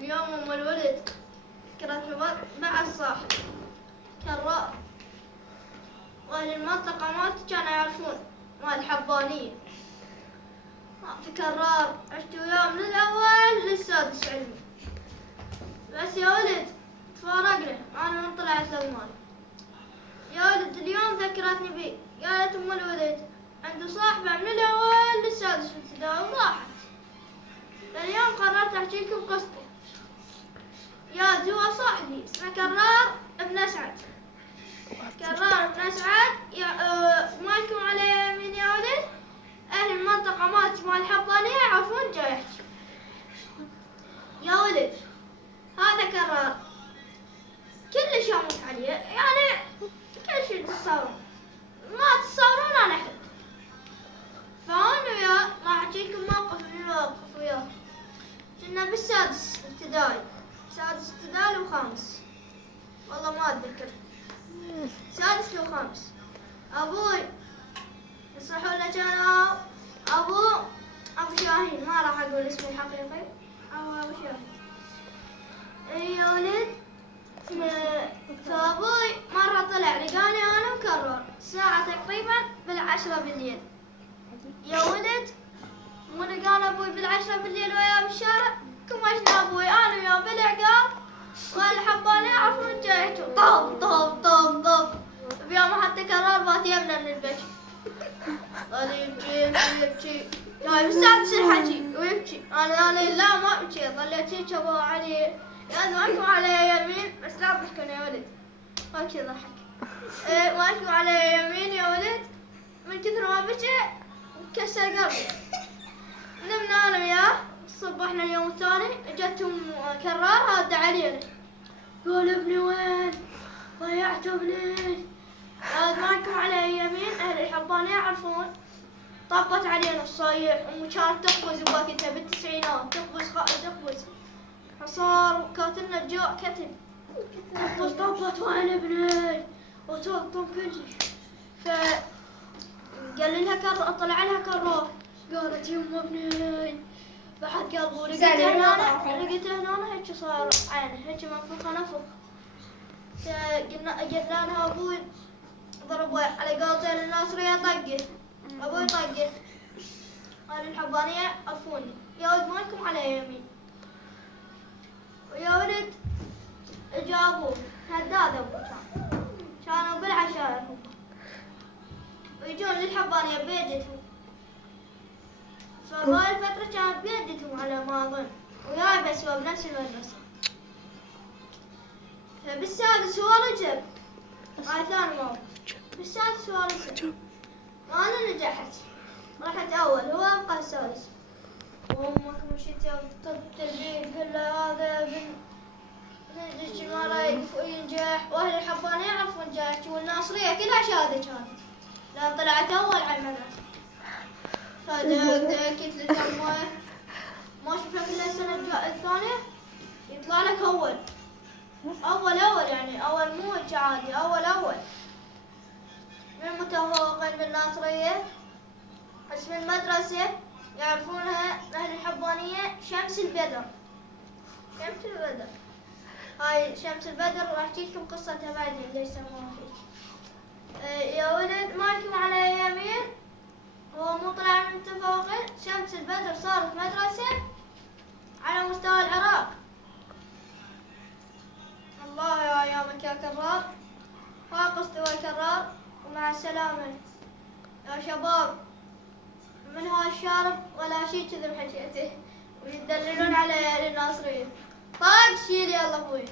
اليوم أم الولد كانت مع الصاحب كراء، وأهل المنطقة مالتي كانوا يعرفون مال حبانية. في كرار عشت وياه من الأول للسادس علمي، بس يا ولد تفارقنا أنا من طلعت للمال. يا ولد اليوم ذكرتني بيه، قالت أم الولد عنده صاحبة من الأول للسادس ابتدائي وضاحت. اليوم قررت أحكي لكم قصته. يا هو صاحبي اسمه كرار بن أسعد. كرار بن أسعد مالكم على يمين يا ولد؟ أهل المنطقة مالتي مال الحبانية يعرفون جاي يحكي. يا ولد هذا كرار كلش يموت عليه، يعني كل شيء تتصورون، ما تتصورون أنا أحب. فأنا وياه راح أحكي لكم موقف من المواقف وياه. كنا بالسادس ابتدائي، سادس ابتدائي وخامس، والله ما أتذكر، سادس وخامس. أبوي يصحوا لنا كان أبو شاهين، ما راح أقول اسمه الحقيقي، أبو شاهين. يا ولد فأبوي مرة طلع لقاني أنا وكرر الساعة تقريبا بالعشرة بالليل. يا ولد مو لقانا أبوي بالعشرة بالليل وياه بالشارع، كمشنا أبوي أنا وياه بالعقاب، والحبانية يعرفون جايته طب طب طب طب. بيوم حتى كرر بات يمنا من البيت، ظل يبكي جاي بالسادس الحكي ويبكي. أنا لا ما أبكي، ظليت هيك أبو علي يأذنكم على يمين، بس لا تضحكون يا ولد، هيك ضحك. وأنتم على يمين يا ولد، من كثر ما بكى كسر قلبي. نمنا أنا وياه، صبحنا اليوم الثاني جتهم كرار هاد علينا، قال ابني وين؟ ضيعت ابني. أذنكم على يمين، أهل الحبانية يعرفون. طبت علينا الصيح، وكانت تخبز بوقتها بالتسعينات، تخبز حصار، وكاتلنا الجوع كتل. تخبز طبت وين ابني؟ وتلطم كل شيء. قال لها طلع لها كرار، قالت يما ابني بعد قلبه. لقيته هنا هيك صار عينه هيك منفوخه نفخ. قلنا لها ابوي ضربه على قولتين الناصرية طقه، ابوي طقه. قال الحبانية عفوني، يا ولد مالكم على يمين. ويا ولد جابوه هداد ابوه، كانوا بالعشائر هم، ويجون للحبانية بيجتهم. فهاي الفترة كانت بيجتهم على ما أظن، وياي بس هو بنفس المدرسة. فبالسادس هو رجب، هاي ثاني موقف. بالسادس هو رجب، أنا نجحت، رحت أول، هو أبقى السادس. وأمك مشيت طبت البيت، قل له هذا ابن نجح ما رايق ينجح، وأهل الحبانية يعرفون نجاحتي، والناصرية كلها شهادة كانت، لأن طلعت أول على المدرسة. فدقت لتمه، ما شفنا إلا السنة الثانية يطلع لك أول يعني أول مو هيك عادي، أول. من المتفوقين بالناصرية. اسم المدرسة يعرفونها أهل الحبانية شمس البدر. هاي شمس البدر راح أحكي لكم قصتها بعدين ليش سموها هيك. يا ولد مالكم على يمين، هو مو طلع من المتفوقين. شمس البدر صارت مدرسة على مستوى العراق. الله يا أيامك يا كرار، قصتي وكرار، ومع السلامة يا شباب. من هاي الشارب ولا شي كذب حكيته، ويدللون على الناصرية. طاق شيل يلا أبوي.